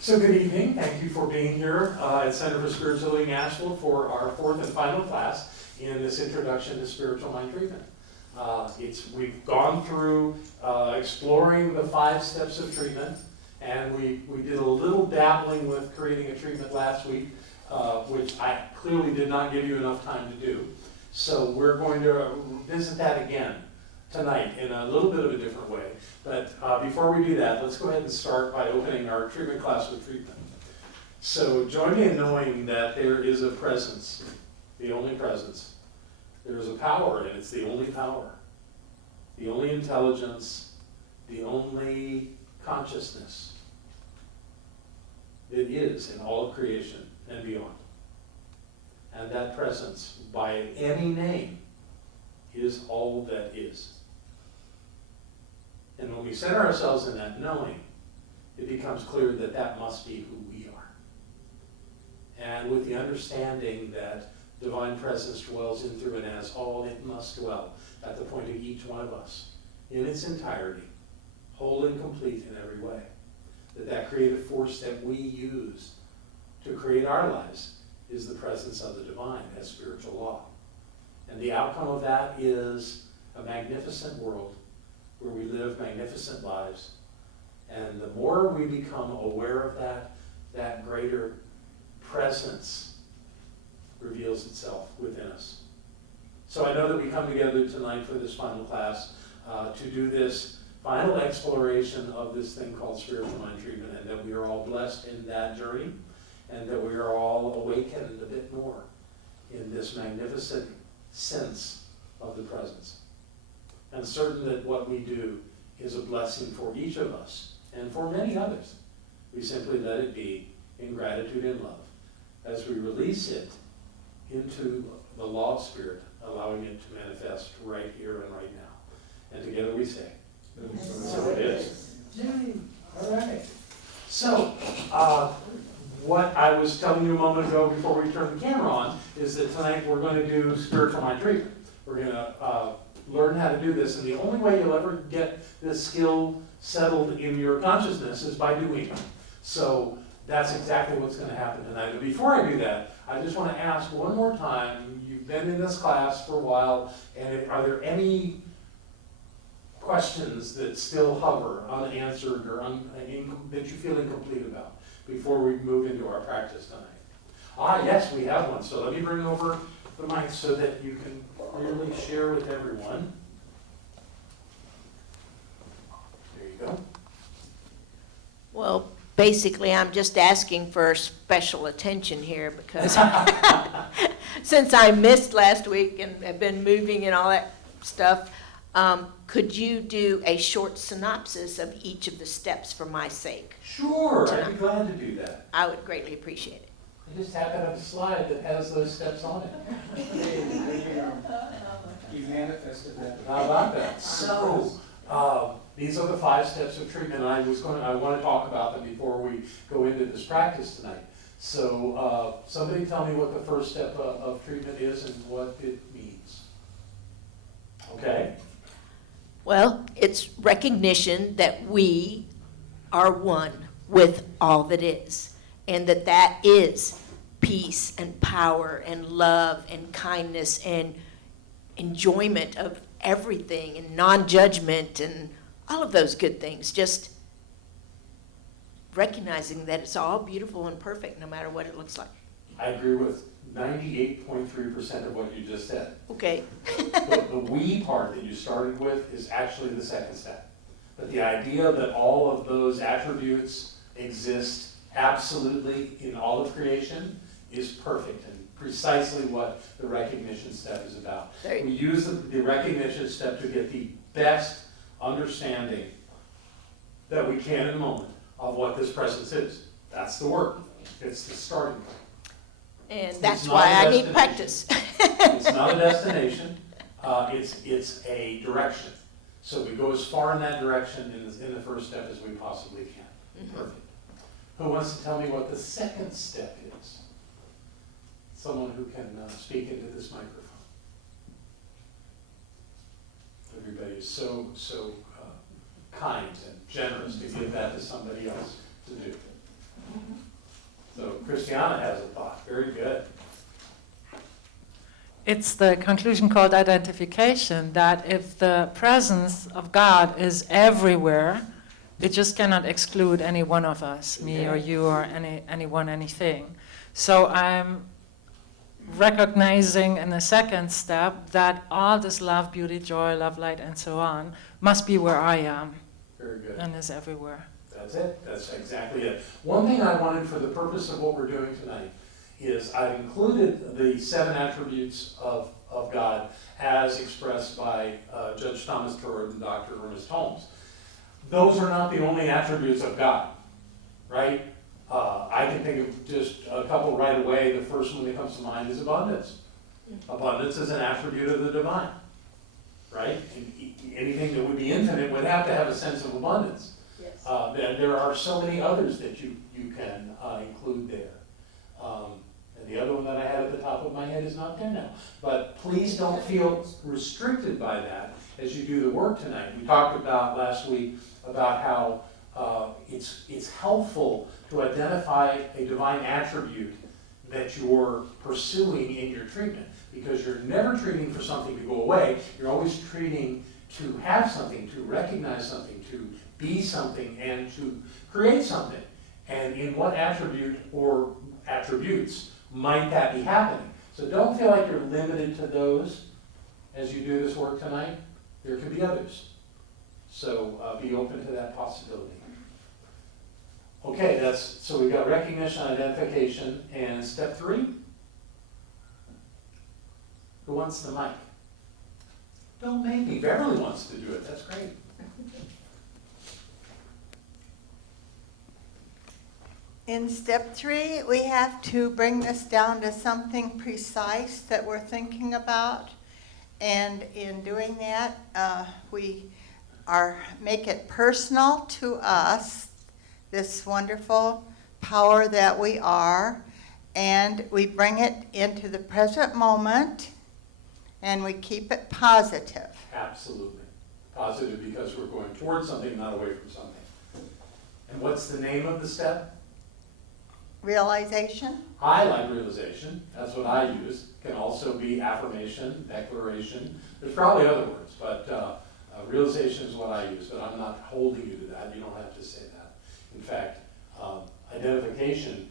So good evening. Thank you for being here at Center for Spiritual Healing Asheville for our fourth and final class in this Introduction to Spiritual Mind Treatment. We've gone through exploring the 5 steps of treatment, and we did a little dabbling with creating a treatment last week, which I clearly did not give you enough time to do. So we're going to visit that again tonight in a little bit of a different way. But before we do that, let's go ahead and start by opening our treatment class with treatment. So join me in knowing that there is a presence, the only presence. There is a power, and it's the only power, the only intelligence, the only consciousness that is in all of creation and beyond. And that presence, by any name, is all that is. And when we center ourselves in that knowing, it becomes clear that that must be who we are. And with the understanding that divine presence dwells in, through, and as all, it must dwell at the point of each one of us in its entirety, whole and complete in every way. That creative force that we use to create our lives is the presence of the divine as spiritual law. And the outcome of that is a magnificent world where we live magnificent lives. And the more we become aware of that greater presence reveals itself within us. So I know that we come together tonight for this final class to do this final exploration of this thing called spiritual mind treatment, and that we are all blessed in that journey, and that we are all awakened a bit more in this magnificent sense of the presence. And certain that what we do is a blessing for each of us and for many others. We simply let it be in gratitude and love as we release it into the law of spirit, allowing it to manifest right here and right now. And together we say, so it is. Yay! All right. So, what I was telling you a moment ago before we turned the camera on is that tonight we're going to do spiritual mind treatment. We're going to learn how to do this, and the only way you'll ever get this skill settled in your consciousness is by doing it. So that's exactly what's going to happen tonight. But before I do that, I just want to ask one more time, you've been in this class for a while, and are there any questions that still hover unanswered or that you feel incomplete about before we move into our practice tonight? Yes, we have one. So let me bring over the mic so that you can clearly share with everyone. There you go. Well, basically, I'm just asking for special attention here because since I missed last week and have been moving and all that stuff, could you do a short synopsis of each of the steps for my sake? Sure, I'd be glad to do that. I would greatly appreciate it. I just happen to have a slide that has those steps on it. You manifested that. How about that? So, these are the 5 steps of treatment, and I want to talk about them before we go into this practice tonight. So, somebody tell me what the first step of treatment is and what it means. Okay? Well, it's recognition that we are one with all that is, and that is peace and power and love and kindness and enjoyment of everything and non-judgment and all of those good things. Just recognizing that it's all beautiful and perfect no matter what it looks like. I agree with 98.3% of what you just said. Okay. The we part that you started with is actually the second step. But the idea that all of those attributes exist absolutely in all of creation is perfect and precisely what the recognition step is about. We use the recognition step to get the best understanding that we can in a moment of what this presence is. That's the work. It's the starting point. And that's why I need practice. It's not a destination. It's a direction. So we go as far in that direction in the first step as we possibly can. Mm-hmm. Perfect. Who wants to tell me what the second step is? Someone who can speak into this microphone. Everybody is so kind and generous to give that to somebody else to do. Christiana has a thought. Very good. It's the conclusion called identification, that if the presence of God is everywhere, it just cannot exclude any one of us, me or you or anyone, anything. So I'm recognizing in the second step that all this love, beauty, joy, love, light, and so on must be where I am. Very good. And is everywhere. That's it. That's exactly it. One thing I wanted for the purpose of what we're doing tonight is I've included the 7 attributes of God as expressed by Judge Thomas Torrad and Dr. Ernest Holmes. Those are not the only attributes of God, right? I can think of just a couple right away. The first one that comes to mind is abundance. Abundance is an attribute of the divine, right? Anything that would be infinite would have to have a sense of abundance. Yes. There are so many others that you can include there. And the other one that I had at the top of my head is not there now. But please don't feel restricted by that as you do the work tonight. We talked about last week about how it's helpful to identify a divine attribute that you're pursuing in your treatment, because you're never treating for something to go away. You're always treating to have something, to recognize something, to be something, and to create something. And in what attribute or attributes might that be happening? So don't feel like you're limited to those as you do this work tonight. There can be others. So be open to that possibility. Okay, so we've got recognition, identification, and step 3. Who wants the mic? Don't make me. Beverly wants to do it. That's great. In step 3, we have to bring this down to something precise that we're thinking about. And in doing that, we make it personal to us, this wonderful power that we are, and we bring it into the present moment, and we keep it positive. Absolutely. Positive because we're going towards something, not away from something. And what's the name of the step? Realization. I like realization. That's what I use. Can also be affirmation, declaration. There's probably other words, but realization is what I use. But I'm not holding you to that. You don't have to say that. In fact, identification,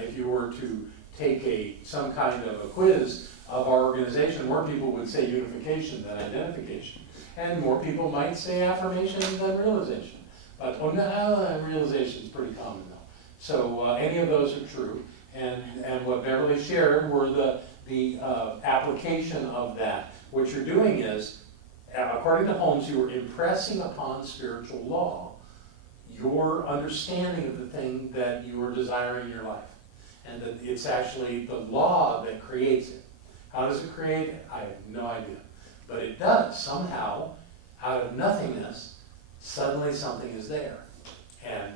if you were to take some kind of a quiz of our organization, more people would say unification than identification. And more people might say affirmation than realization. But realization is pretty common though. So any of those are true. And what Beverly shared were the application of that. What you're doing is, according to Holmes, you are impressing upon spiritual law your understanding of the thing that you are desiring in your life. And that it's actually the law that creates it. How does it create it? I have no idea. But it does. Somehow, out of nothingness, suddenly something is there. And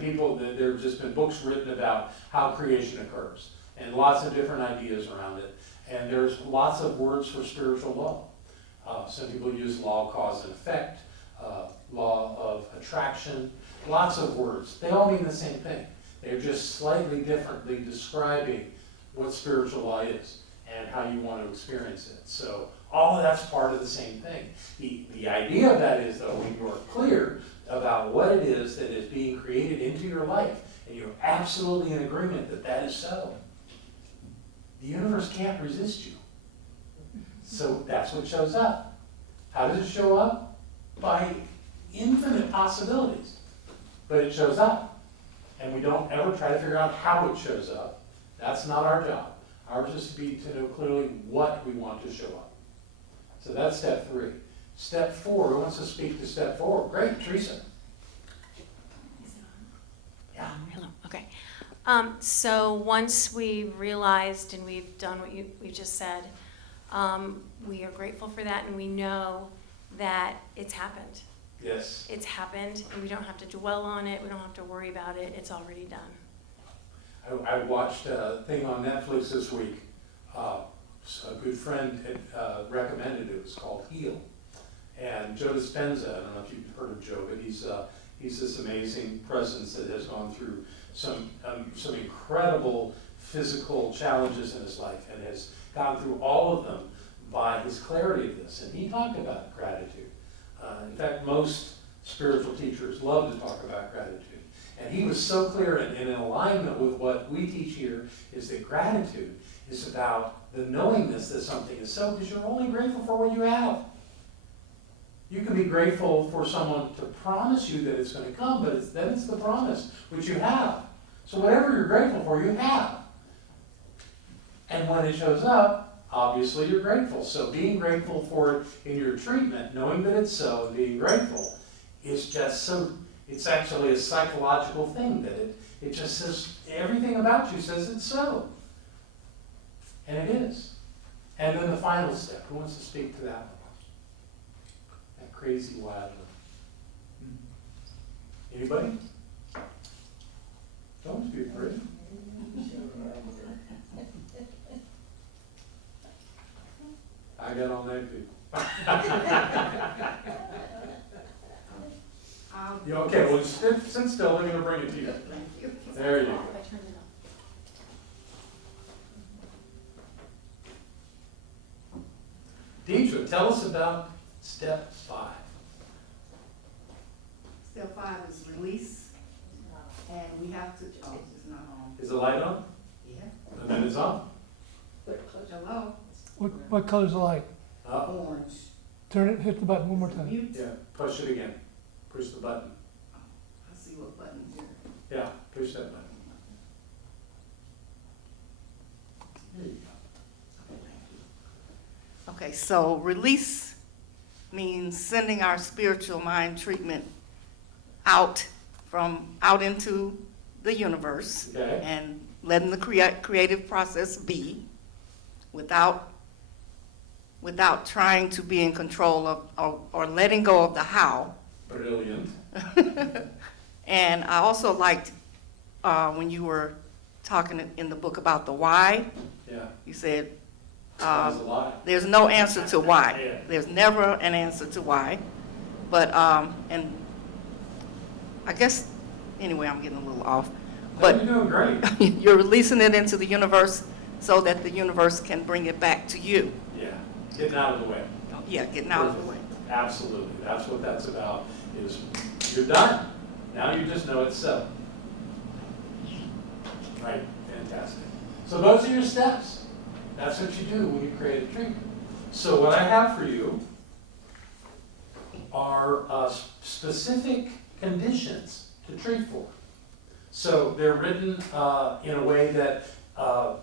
people, there have just been books written about how creation occurs. And lots of different ideas around it. And there's lots of words for spiritual law. Some people use law of cause and effect, law of attraction, lots of words. They all mean the same thing. They're just slightly differently describing what spiritual law is and how you want to experience it. So all of that's part of the same thing. The idea of that is, though, when you are clear about what it is that is being created into your life, and you're absolutely in agreement that that is so, the universe can't resist you. So that's what shows up. How does it show up? By infinite possibilities. But it shows up. And we don't ever try to figure out how it shows up. That's not our job. Ours is to know clearly what we want to show up. So that's step 3. Step 4, who wants to speak to step 4? Great, Teresa. Yeah. Hello, okay. So once we've realized and we've done what we just said, we are grateful for that, and we know that it's happened. Yes. It's happened, and we don't have to dwell on it. We don't have to worry about it. It's already done. I watched a thing on Netflix this week. A good friend had recommended it. It was called Heal. And Joe Dispenza, I don't know if you've heard of Joe, but he's this amazing presence that has gone through some incredible physical challenges in his life and has gone through all of them by his clarity of this. And he talked about gratitude. In fact, most spiritual teachers love to talk about gratitude. And he was so clear and in alignment with what we teach here is that gratitude is about the knowingness that something is so, because you're only grateful for what you have. You can be grateful for someone to promise you that it's going to come, but then it's the promise, which you have. So whatever you're grateful for, you have. And when it shows up, obviously you're grateful. So being grateful for it in your treatment, knowing that it's so, and being grateful, is just so, it's actually a psychological thing that it just says, everything about you says it's so. And it is. And then the final step, who wants to speak to that one? That crazy wild one. Anybody? Don't be afraid. I got all night people. Yeah, okay, well, sit still, I'm gonna bring it to you. There you go. Deidre, tell us about step 5. Step 5 is release, and we have to, oh, it's not on. Is the light on? Yeah. And then it's on? Hello? What color's the light? Orange. Turn it, hit the button one more time. Mute. Yeah, push it again. Push the button. I see what button here. Yeah, push that button. There you go. Okay, so release means sending our spiritual mind treatment out into the universe. Okay. And letting the creative process be without trying to be in control of or letting go of the how. Brilliant. And I also liked when you were talking in the book about the why. Yeah. You said That's a lot. there's no answer to why. Yeah. There's never an answer to why. But and I guess anyway, I'm getting a little off. But you're doing great. You're releasing it into the universe so that the universe can bring it back to you. Yeah, getting out of the way. Yeah, getting out of the way. Absolutely. That's what that's about, is you're done. Now you just know it's so. Right, fantastic. So those are your steps. That's what you do when you create a treatment. So what I have for you are specific conditions to treat for. So they're written in a way that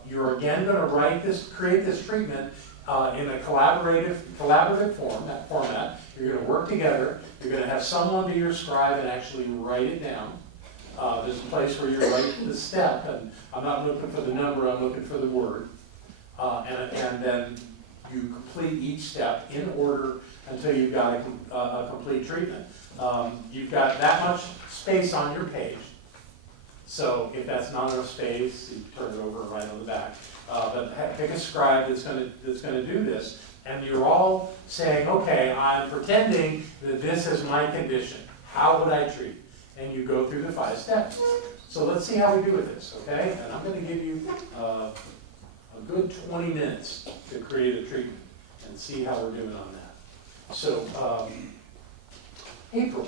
you're again going to create this treatment in a collaborative format. You're going to work together. You're going to have someone be your scribe and actually write it down. There's a place where you write the step, and I'm not looking for the number, I'm looking for the word. And then you complete each step in order until you've got a complete treatment. You've got that much space on your page. So if that's not enough space, you turn it over right on the back. But pick a scribe that's going to do this, and you're all saying, okay, I'm pretending that this is my condition. How would I treat? And you go through the 5 steps. So let's see how we do with this, okay? And I'm going to give you a good 20 minutes to create a treatment and see how we're doing on that. So, April,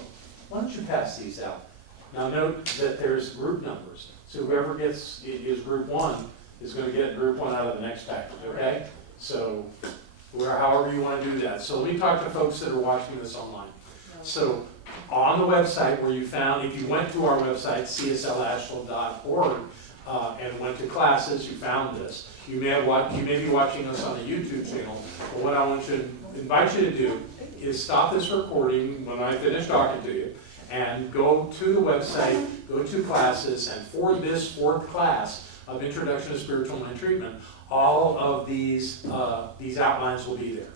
why don't you pass these out? Now note that there's group numbers. So whoever gets is group 1 is going to get group 1 out of the next package, okay? So however you want to do that. So let me talk to folks that are watching this online. So on the website where you found, if you went to our website, cslasheville.org, and went to classes, you found this. You may be watching us on the YouTube channel, but what I want to invite you to do is stop this recording when I finish talking to you, and go to the website, go to classes, and for this 4th class of Introduction to Spiritual Mind Treatment, all of these outlines will be there.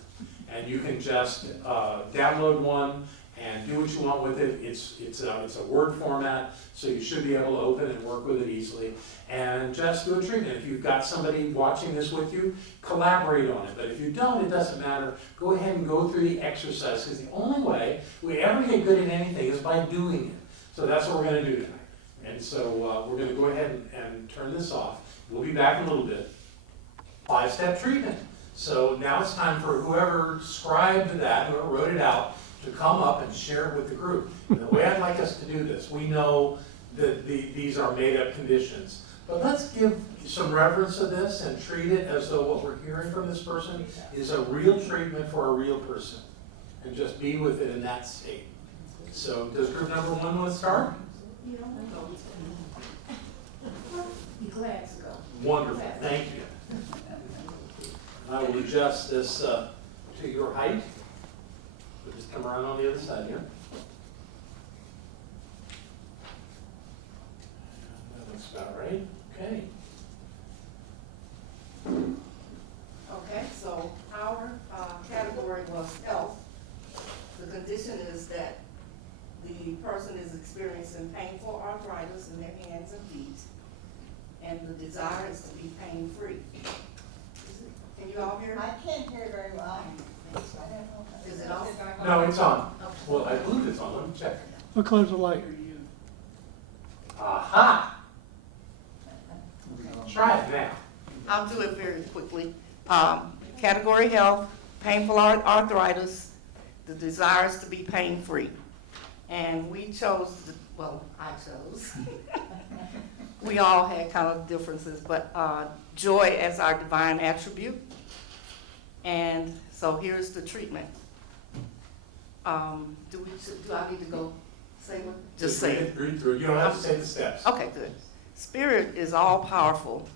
And you can just download one and do what you want with it. It's a Word format, so you should be able to open and work with it easily. And just do a treatment. If you've got somebody watching this with you, collaborate on it. But if you don't, it doesn't matter. Go ahead and go through the exercise, because the only way we ever get good at anything is by doing it. So that's what we're going to do tonight. And so we're going to go ahead and turn this off. We'll be back in a little bit. 5-step treatment. So now it's time for whoever scribed that, whoever wrote it out, to come up and share it with the group. And the way I'd like us to do this, we know that these are made-up conditions, but let's give some reverence to this and treat it as though what we're hearing from this person is a real treatment for a real person, and just be with it in that state. So does group number 1 want to start? Wonderful, thank you. I will adjust this to your height. We'll just come around on the other side here. That looks about right. Okay. Okay, so our category was health. The condition is that the person is experiencing painful arthritis in their hands and feet, and the desire is to be pain-free. Can you all hear me? I can't hear very well. Is it off? No, it's on. Well, I believe it's on. Let me check. What color's the light? Aha! Try it now. I'll do it very quickly. Category health, painful arthritis, the desire is to be pain-free. And we chose, well, I chose. We all had kind of differences, but joy as our divine attribute. And so here's the treatment. Do I need to go say what? Just say it. Read through it. You don't have to say the steps. Okay, good. Spirit is all powerful.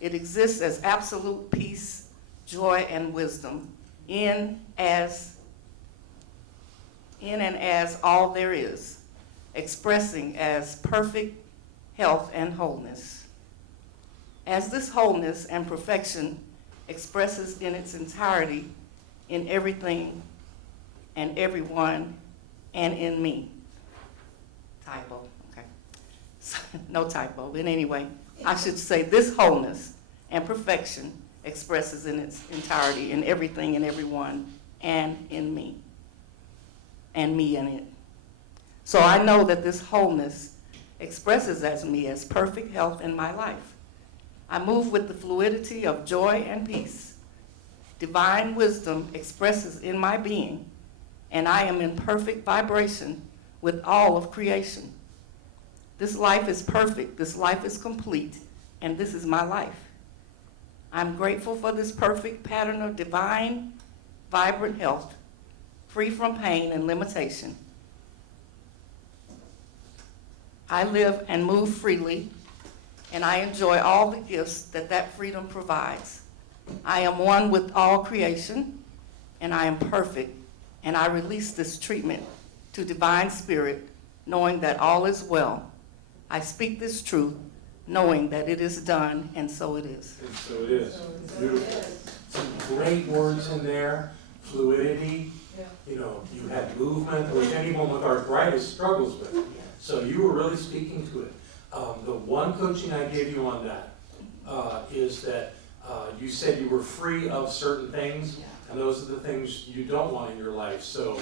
It exists as absolute peace, joy, and wisdom in and as all there is, expressing as perfect health and wholeness. As this wholeness and perfection expresses in its entirety in everything and everyone and in me. Typo, okay. No typo, but anyway, I should say this wholeness and perfection expresses in its entirety in everything and everyone and in me. And me in it. So I know that this wholeness expresses as me as perfect health in my life. I move with the fluidity of joy and peace. Divine wisdom expresses in my being, and I am in perfect vibration with all of creation. This life is perfect, this life is complete, and this is my life. I'm grateful for this perfect pattern of divine, vibrant health, free from pain and limitation. I live and move freely, and I enjoy all the gifts that freedom provides. I am one with all creation, and I am perfect, and I release this treatment to divine spirit, knowing that all is well. I speak this truth, knowing that it is done, and so it is. And so it is. Beautiful. Some great words in there. Fluidity. You know, you had movement, which anyone with arthritis struggles with. So you were really speaking to it. The one coaching I gave you on that is that you said you were free of certain things, and those are the things you don't want in your life. So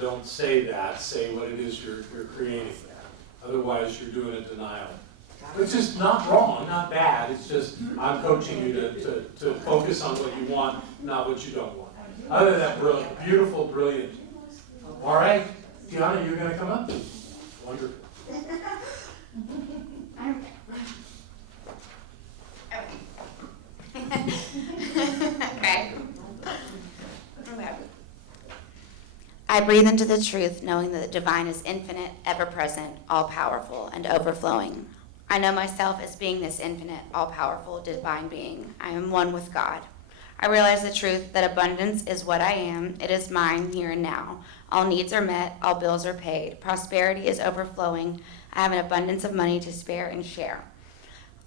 don't say that. Say what it is you're creating. Otherwise, you're doing a denial. Which is not wrong, not bad. It's just I'm coaching you to focus on what you want, not what you don't want. Other than that, brilliant, beautiful, brilliant. All right, Tiana, you're going to come up? Wonderful. Okay. I breathe into the truth, knowing that the divine is infinite, ever-present, all-powerful, and overflowing. I know myself as being this infinite, all-powerful, divine being. I am one with God. I realize the truth that abundance is what I am. It is mine here and now. All needs are met. All bills are paid. Prosperity is overflowing. I have an abundance of money to spare and share.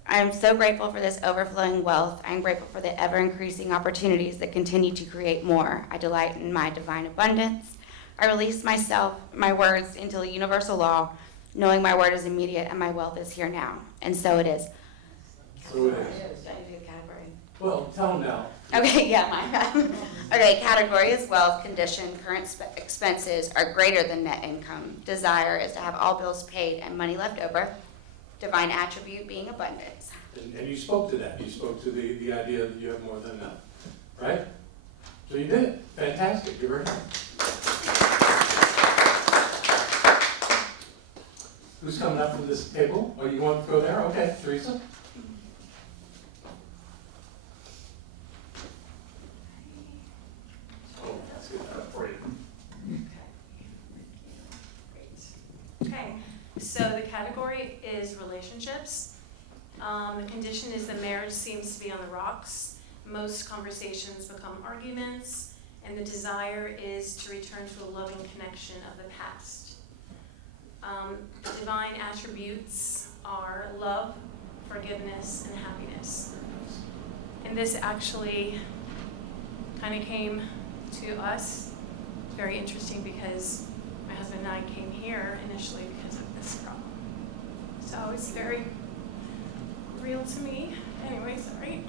I am so grateful for this overflowing wealth. I am grateful for the ever-increasing opportunities that continue to create more. I delight in my divine abundance. I release my words into the universal law, knowing my word is immediate and my wealth is here now. And so it is. So it is. Well, tell them now. Okay, yeah, my bad. Okay, category is wealth, condition, current expenses are greater than net income. Desire is to have all bills paid and money left over. divine attribute being abundance. And you spoke to that. You spoke to the idea that you have more than enough, right? So you did it. Fantastic. You're very good. Who's coming up from this table? Oh, you want to go there? Okay, Teresa. Oh, let's get that up for you. Okay, so the category is relationships. The condition is that marriage seems to be on the rocks. Most conversations become arguments, and the desire is to return to a loving connection of the past. Divine attributes are love, forgiveness, and happiness. And this actually kind of came to us. Very interesting because my husband and I came here initially because of this problem. So it's very real to me. Anyway, sorry.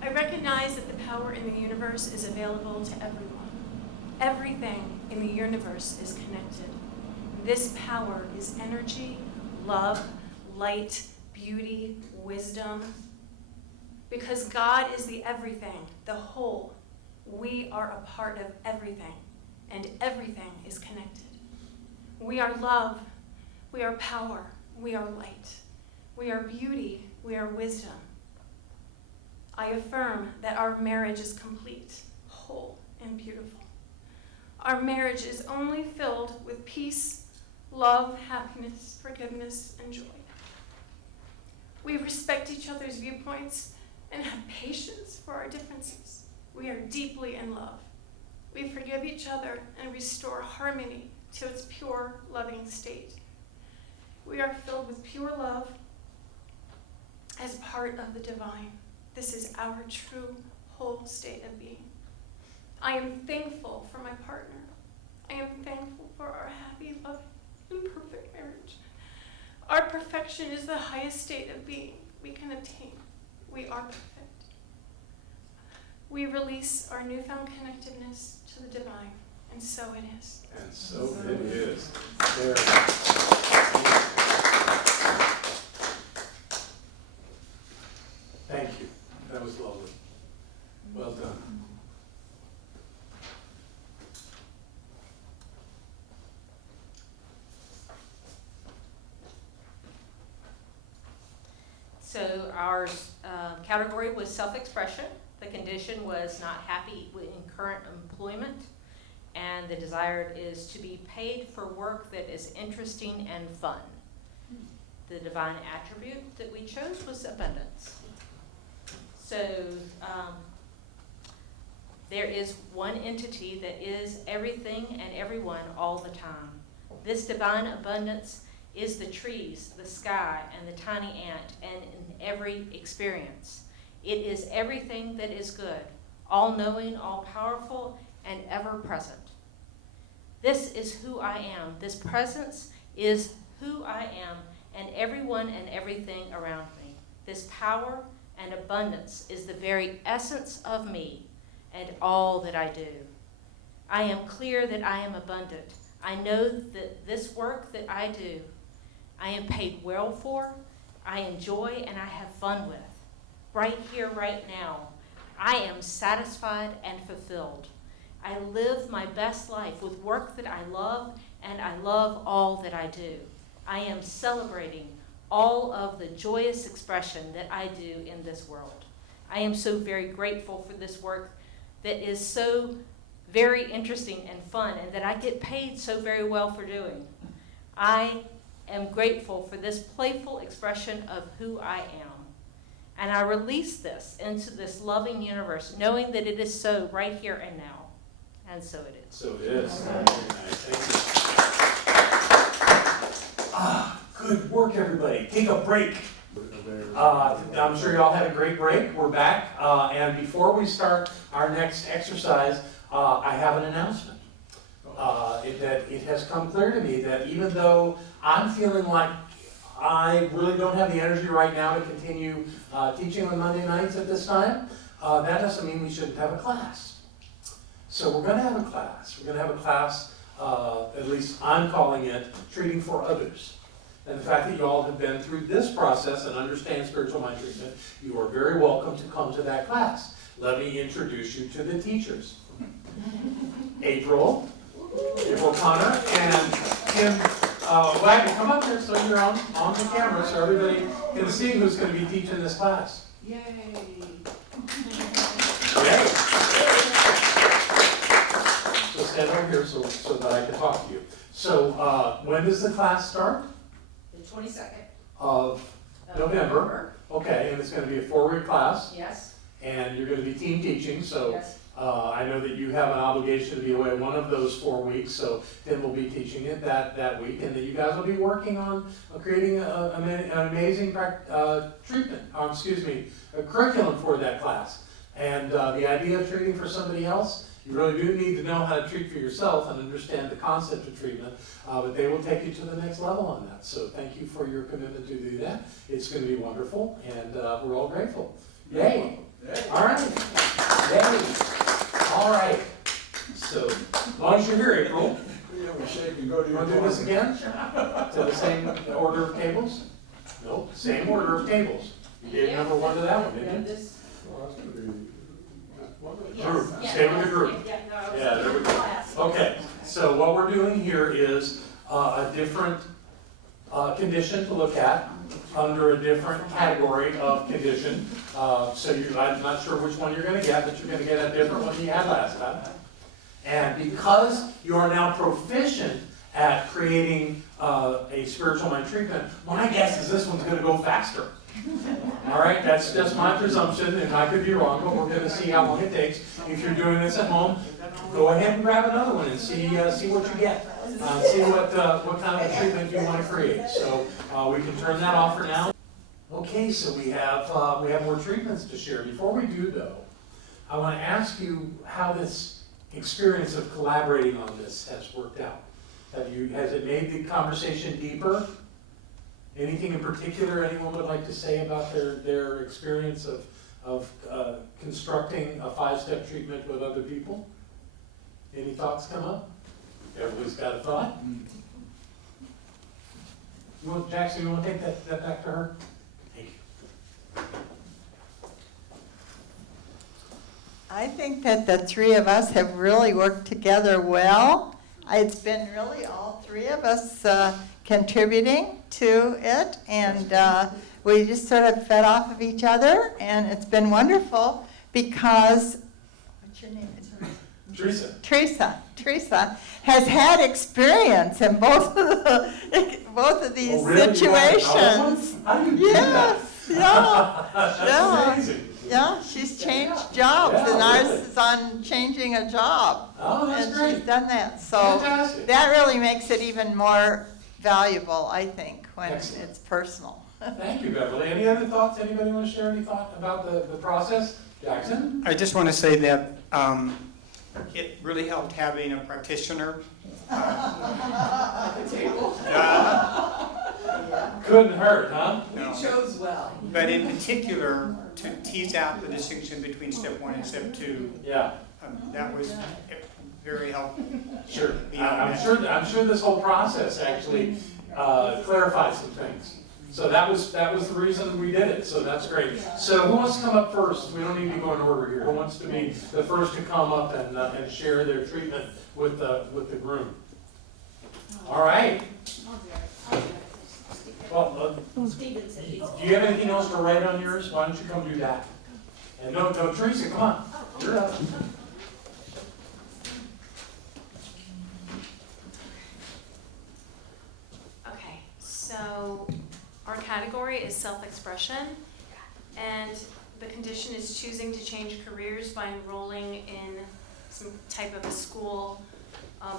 I recognize that the power in the universe is available to everyone. Everything in the universe is connected. This power is energy, love, light, beauty, wisdom. Because God is the everything, the whole. We are a part of everything, and everything is connected. We are love, we are power, we are light, we are beauty, we are wisdom. I affirm that our marriage is complete, whole, and beautiful. Our marriage is only filled with peace, love, happiness, forgiveness, and joy. We respect each other's viewpoints and have patience for our differences. We are deeply in love. We forgive each other and restore harmony to its pure, loving state. We are filled with pure love as part of the divine. This is our true, whole state of being. I am thankful for my partner. I am thankful for our happy, loving, and perfect marriage. Our perfection is the highest state of being we can attain. We are perfect. We release our newfound connectedness to the divine, and so it is. And so it is. There. Thank you. That was lovely. Well done. So our category was self-expression. The condition was not happy in current employment. And the desire is to be paid for work that is interesting and fun. The divine attribute that we chose was abundance. So there is one entity that is everything and everyone all the time. This divine abundance is the trees, the sky, and the tiny ant, and in every experience. It is everything that is good, all-knowing, all-powerful, and ever-present. This is who I am. This presence is who I am, and everyone and everything around me. This power and abundance is the very essence of me and all that I do. I am clear that I am abundant. I know that this work that I do, I am paid well for, I enjoy, and I have fun with. Right here, right now, I am satisfied and fulfilled. I live my best life with work that I love, and I love all that I do. I am celebrating all of the joyous expression that I do in this world. I am so very grateful for this work that is so very interesting and fun, and that I get paid so very well for doing. I am grateful for this playful expression of who I am. And I release this into this loving universe, knowing that it is so right here and now. And so it is. So it is. Very nice. Thank you. Good work, everybody. Take a break. I'm sure you all had a great break. We're back. And before we start our next exercise, I have an announcement. It has come clear to me that even though I'm feeling like I really don't have the energy right now to continue teaching on Monday nights at this time, that doesn't mean we shouldn't have a class. So we're going to have a class. We're going to have a class, at least I'm calling it, Treating for Others. and the fact that you all have been through this process and understand spiritual mind treatment, you are very welcome to come to that class. Let me introduce you to the teachers. April Connor, and Kim Wagner. Come up here so you're on the camera so everybody can see who's going to be teaching this class. Yay. Yay. So stand over here so that I can talk to you. So when does the class start? The 22nd Of November. Okay, and it's going to be a 4-week class, Yes, and you're going to be team teaching, so yes. I know that you have an obligation to be away one of those 4 weeks, so Tim will be teaching it that week, and then you guys will be working on creating an amazing curriculum for that class. And the idea of treating for somebody else, you really do need to know how to treat for yourself and understand the concept of treatment, but they will take you to the next level on that. So thank you for your commitment to do that. It's going to be wonderful, and we're all grateful. Yay! All right. Yay! All right. So, as long as you're here, April. You want to do this again? To the same order of tables? Nope, same order of tables. You gave number 1 to that one, didn't you? Group. Stay with the group. Yeah, there we go. Okay, so what we're doing here is a different condition to look at under a different category of condition. I'm not sure which one you're going to get, but you're going to get a different one you had last time. And because you are now proficient at creating a spiritual mind treatment, my guess is this one's going to go faster. All right, that's just my presumption, and I could be wrong, but we're going to see how long it takes. If you're doing this at home, go ahead and grab another one and see what you get. See what kind of treatment you want to create. So we can turn that off for now. Okay, so we have more treatments to share. Before we do, though, I want to ask you how this experience of collaborating on this has worked out. Has it made the conversation deeper? Anything in particular anyone would like to say about their experience of constructing a 5-step treatment with other people? Any thoughts come up? Everybody's got a thought? Jackson, you want to take that back to her? Thank you. I think that the 3 of us have really worked together well. It's been really all 3 of us contributing to it, and we just sort of fed off of each other, and it's been wonderful because, what's your name? Teresa has had experience in both of these situations. How do you do that? Yes, Amazing. yeah, she's changed jobs, and ours is on changing a job. Oh, that's great. She's done that, so Fantastic. that really makes it even more valuable, I think, when Excellent. it's personal. Thank you, Beverly. Any other thoughts? Anybody want to share any thought about the process? Jackson? I just want to say that it really helped having a practitioner. Couldn't hurt, huh? No. Chose well. But in particular, to tease out the distinction between step 1 and step 2, Yeah, that was very helpful. sure. I'm sure this whole process actually clarified some things. So that was the reason we did it. So that's great. So who wants to come up first? We don't need to go in order here. Who wants to be the first to come up and share their treatment with the groom? All right. Well, do you have anything else to write on yours? Why don't you come do that? And no, Teresa, come on. You're up. Okay, so our category is self-expression, and the condition is choosing to change careers by enrolling in some type of a school,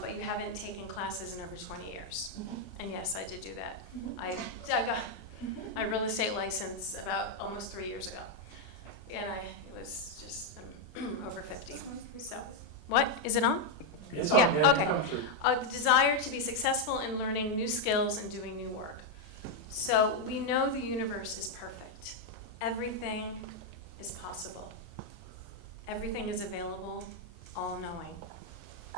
but you haven't taken classes in over 20 years. And yes, I did do that. I got my real estate license about almost 3 years ago, and I was just over 50. So, what is it on? It's on. Yeah, okay. Come through. A desire to be successful in learning new skills and doing new work. So we know the universe is perfect. Everything is possible. Everything is available, all-knowing.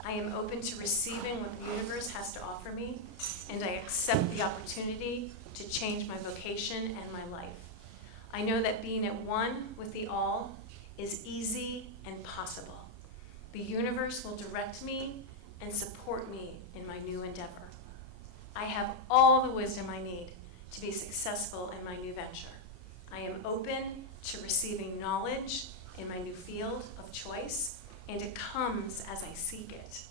I am open to receiving what the universe has to offer me, and I accept the opportunity to change my vocation and my life. I know that being at one with the all is easy and possible. The universe will direct me and support me in my new endeavor. I have all the wisdom I need to be successful in my new venture. I am open to receiving knowledge in my new field of choice, and it comes as I seek it.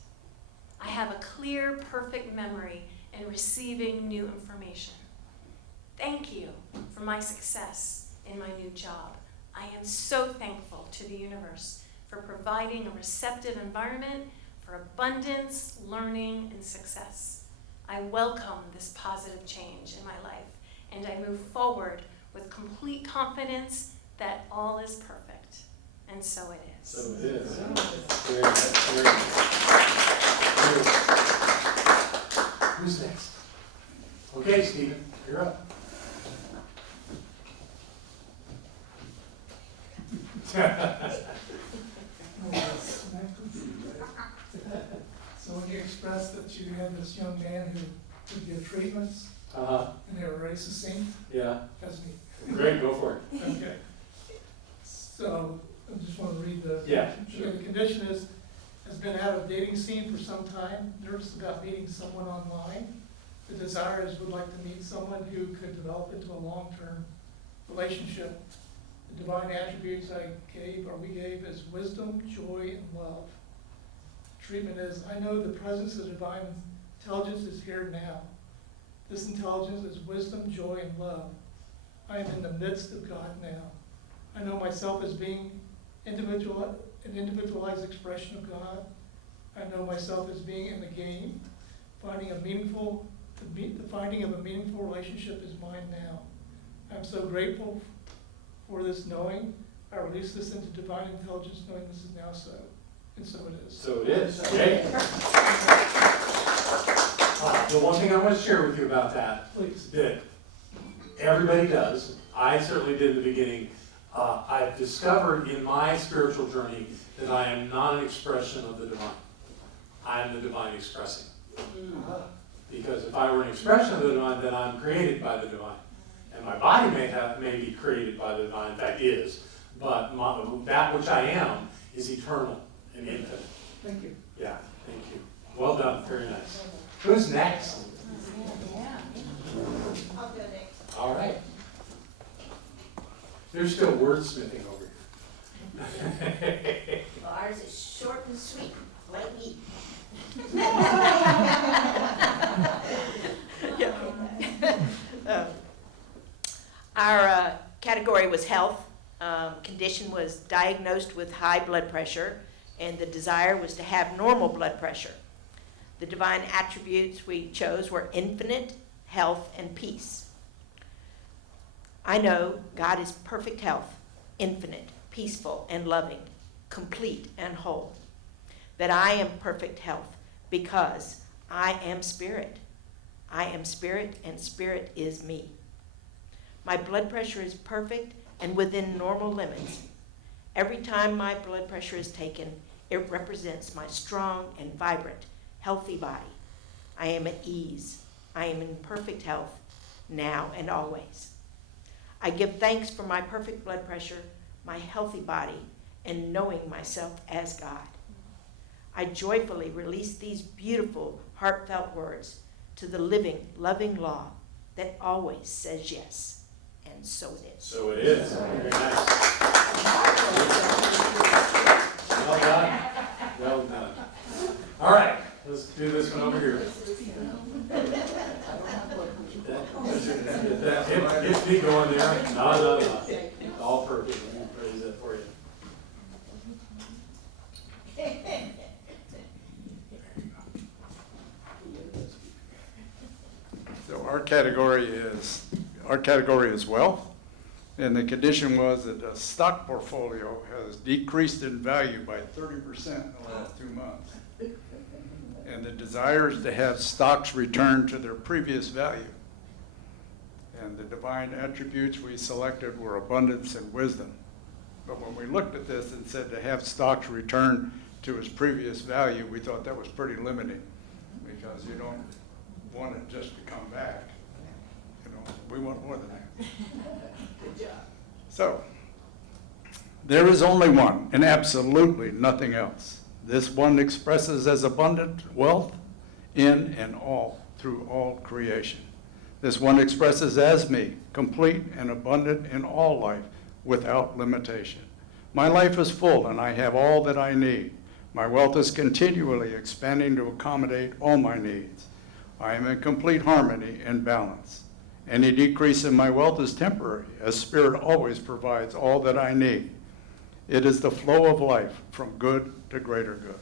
I have a clear, perfect memory in receiving new information. Thank you for my success in my new job. I am so thankful to the universe for providing a receptive environment for abundance, learning, and success. I welcome this positive change in my life, and I move forward with complete confidence that all is perfect. And so it is. So it is. Very nice, very nice. Who's next? Okay, Stephen, you're up. So when you expressed that you had this young man who would give treatments, Uh-huh, and they were very succinct, yeah. that's me. Great, go for it. Okay. So, I just want to read the. Yeah, sure. The condition is, has been out of dating scene for some time, nervous about meeting someone online. The desire is would like to meet someone who could develop into a long-term relationship. The divine attributes we gave is wisdom, joy, and love. Treatment is, I know the presence of divine intelligence is here now. This intelligence is wisdom, joy, and love. I am in the midst of God now. I know myself as being an individualized expression of God. I know myself as being in the game. The finding of a meaningful relationship is mine now. I'm so grateful for this knowing. I release this into divine intelligence, knowing this is now so. And so it is. So it is. Okay. The one thing I want to share with you about that, Please. that everybody does, I certainly did in the beginning, I've discovered in my spiritual journey that I am not an expression of the divine. I am the divine expressing. Because if I were an expression of the divine, then I'm created by the divine. And my body may be created by the divine, in fact is, but that which I am is eternal and infinite. Thank you. Yeah, thank you. Well done, very nice. Who's next? I'll go next. All right. There's still wordsmithing over here. Well, ours is short and sweet, like me. Our category was health. Condition was diagnosed with high blood pressure, and the desire was to have normal blood pressure. The divine attributes we chose were infinite, health, and peace. I know God is perfect health, infinite, peaceful, and loving, complete and whole. That I am perfect health because I am spirit. I am spirit, and spirit is me. My blood pressure is perfect and within normal limits. Every time my blood pressure is taken, it represents my strong and vibrant, healthy body. I am at ease. I am in perfect health, now and always. I give thanks for my perfect blood pressure, my healthy body, and knowing myself as God. I joyfully release these beautiful, heartfelt words to the living, loving law that always says yes. And so it is. So it is. Very nice. Well done. Well done. All right, let's do this one over here. Get me going there. No. It's all perfect. Let me praise that for you. So our category is wealth, and the condition was that the stock portfolio has decreased in value by 30% in the last 2 months. And the desire is to have stocks return to their previous value. And the divine attributes we selected were abundance and wisdom. But when we looked at this and said to have stocks return to its previous value, we thought that was pretty limiting, because you don't want it just to come back. You know, we want more than that. Good job. So, there is only one, and absolutely nothing else. This one expresses as abundant wealth in and all, through all creation. This one expresses as me, complete and abundant in all life, without limitation. My life is full, and I have all that I need. My wealth is continually expanding to accommodate all my needs. I am in complete harmony and balance. Any decrease in my wealth is temporary, as Spirit always provides all that I need. It is the flow of life from good to greater good.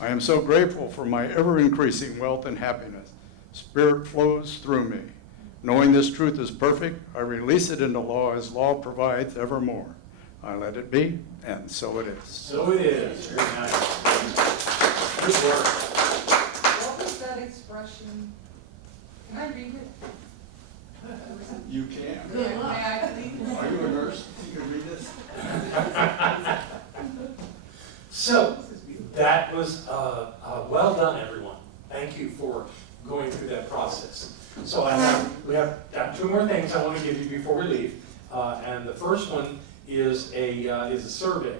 I am so grateful for my ever-increasing wealth and happiness. Spirit flows through me. Knowing this truth is perfect, I release it into law as law provides evermore. I let it be, and so it is. So it is. Very nice. Good work. What was that expression? Can I read it? You can. May I please? Are you a nurse? You can read this? So, that was well done, everyone. Thank you for going through that process. So we have two more things I want to give you before we leave. And the first one is a survey.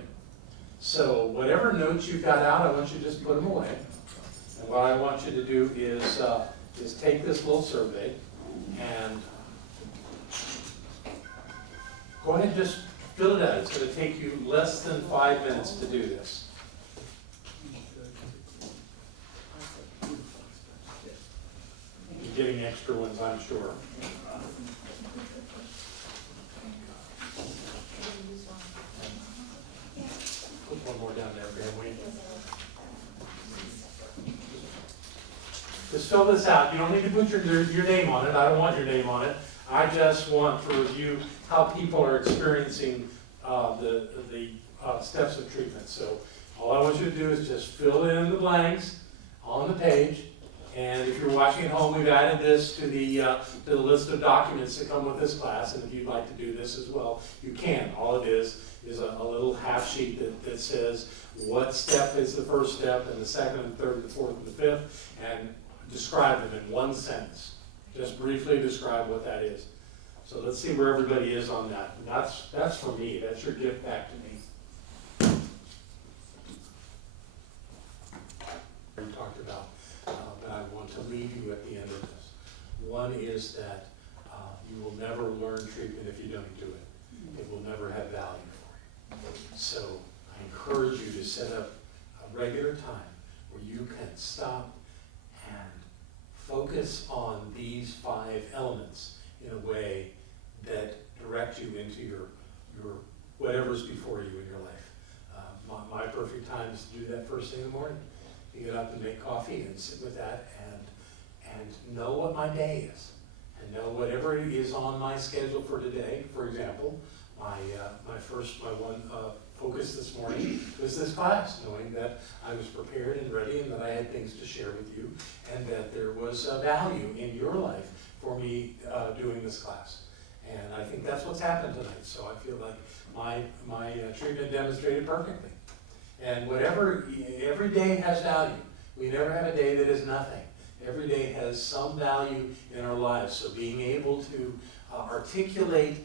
So whatever notes you've got out, I want you to just put them away. And what I want you to do is take this little survey and go ahead and just fill it out. It's going to take you less than 5 minutes to do this. You're getting extra ones, I'm sure. Put one more down there, family. Just fill this out. You don't need to put your name on it. I don't want your name on it. I just want to review how people are experiencing the steps of treatment. So all I want you to do is just fill in the blanks on the page. And if you're watching at home, we've added this to the list of documents that come with this class. And if you'd like to do this as well, you can. All it is a little half sheet that says what step is the first step, and the second, and third, and the fourth, and the fifth, and describe them in one sentence. Just briefly describe what that is. So let's see where everybody is on that. And that's for me. That's your gift back to me. We talked about, but I want to leave you at the end of this. One is that you will never learn treatment if you don't do it. It will never have value for you. So I encourage you to set up a regular time where you can stop and focus on these 5 elements in a way that direct you into your whatever's before you in your life. My perfect time is to do that first thing in the morning. You get up and make coffee and sit with that and know what my day is, and know whatever is on my schedule for today. For example, my one focus this morning was this class, knowing that I was prepared and ready, and that I had things to share with you, and that there was value in your life for me doing this class. And I think that's what's happened tonight. So I feel like my treatment demonstrated perfectly. And every day has value. We never have a day that is nothing. Every day has some value in our lives. So being able to articulate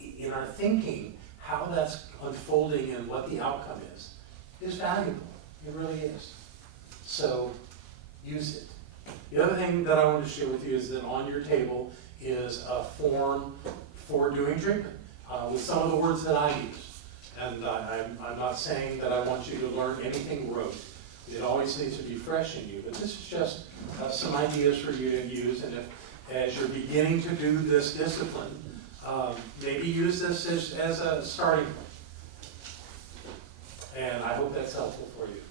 in our thinking how that's unfolding and what the outcome is valuable. It really is. So use it. The other thing that I want to share with you is that on your table is a form for doing treatment with some of the words that I use. And I'm not saying that I want you to learn anything rote. It always needs to be fresh in you. But this is just some ideas for you to use. And if, as you're beginning to do this discipline, maybe use this as a starting point. And I hope that's helpful for you.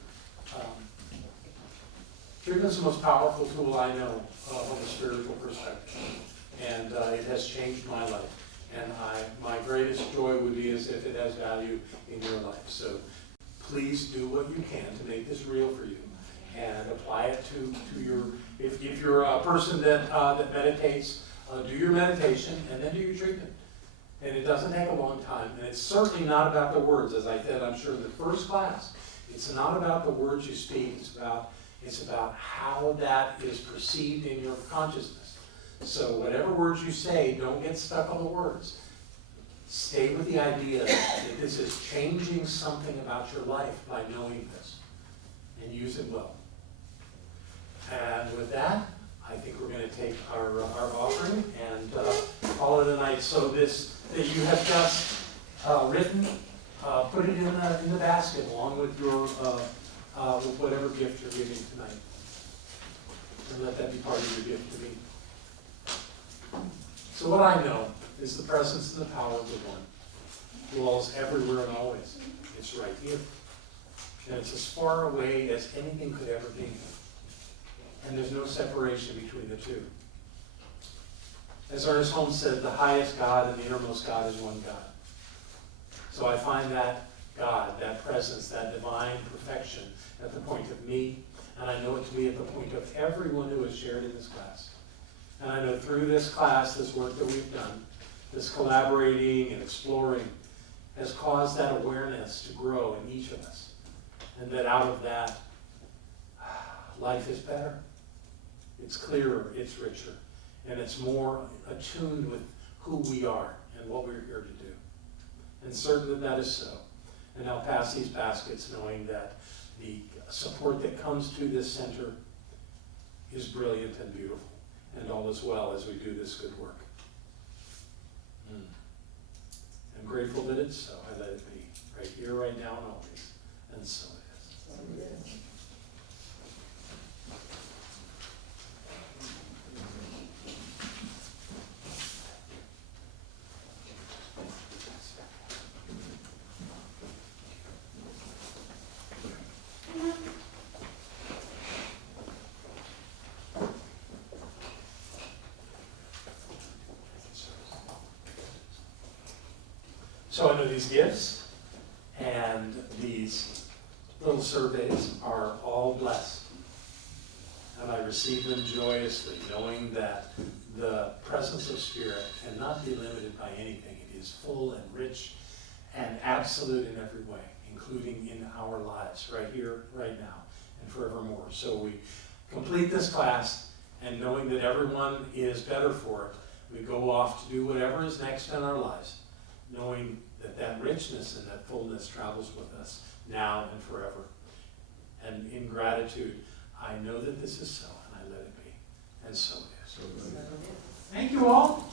Treatment is the most powerful tool I know from a spiritual perspective. And it has changed my life. And my greatest joy would be as if it has value in your life. So please do what you can to make this real for you, and apply it to your, if you're a person that meditates, do your meditation and then do your treatment. And it doesn't take a long time, and it's certainly not about the words. As I said, I'm sure in the first class, It's not about the words you speak, it's about how that is perceived in your consciousness. So whatever words you say, don't get stuck on the words. Stay with the idea that this is changing something about your life by knowing this, and use it well. And with that, I think we're going to take our offering and call it a night. So this that you have just written, put it in the basket along with your with whatever gift you're giving tonight, and let that be part of your gift to me. So what I know is the presence and the power of the One dwells everywhere and always. It's right here, and it's as far away as anything could ever be. And there's no separation between the two. As Ernest Holmes said, the highest God and the innermost God is one God. So I find that God, that presence, that divine perfection at the point of me, and I know it to be at the point of everyone who has shared in this class. And I know through this class, this work that we've done, this collaborating and exploring, has caused that awareness to grow in each of us. And that out of that, life is better. It's clearer, it's richer, and it's more attuned with who we are and what we're here to do. And certain that that is so. And I'll pass these baskets knowing that the support that comes to this center is brilliant and beautiful, and all is well as we do this good work. I'm grateful that it's so. I let it be. Right here, right now, and always. And so it is. So I know these gifts and these little surveys are all blessed. And I receive them joyously, knowing that the presence of Spirit cannot be limited by anything. It is full and rich and absolute in every way, including in our lives, right here, right now, and forevermore. So we complete this class, and knowing that everyone is better for it, we go off to do whatever is next in our lives, knowing that that richness and that fullness travels with us now and forever. And in gratitude, I know that this is so, and I let it be. And so it is. Thank you all.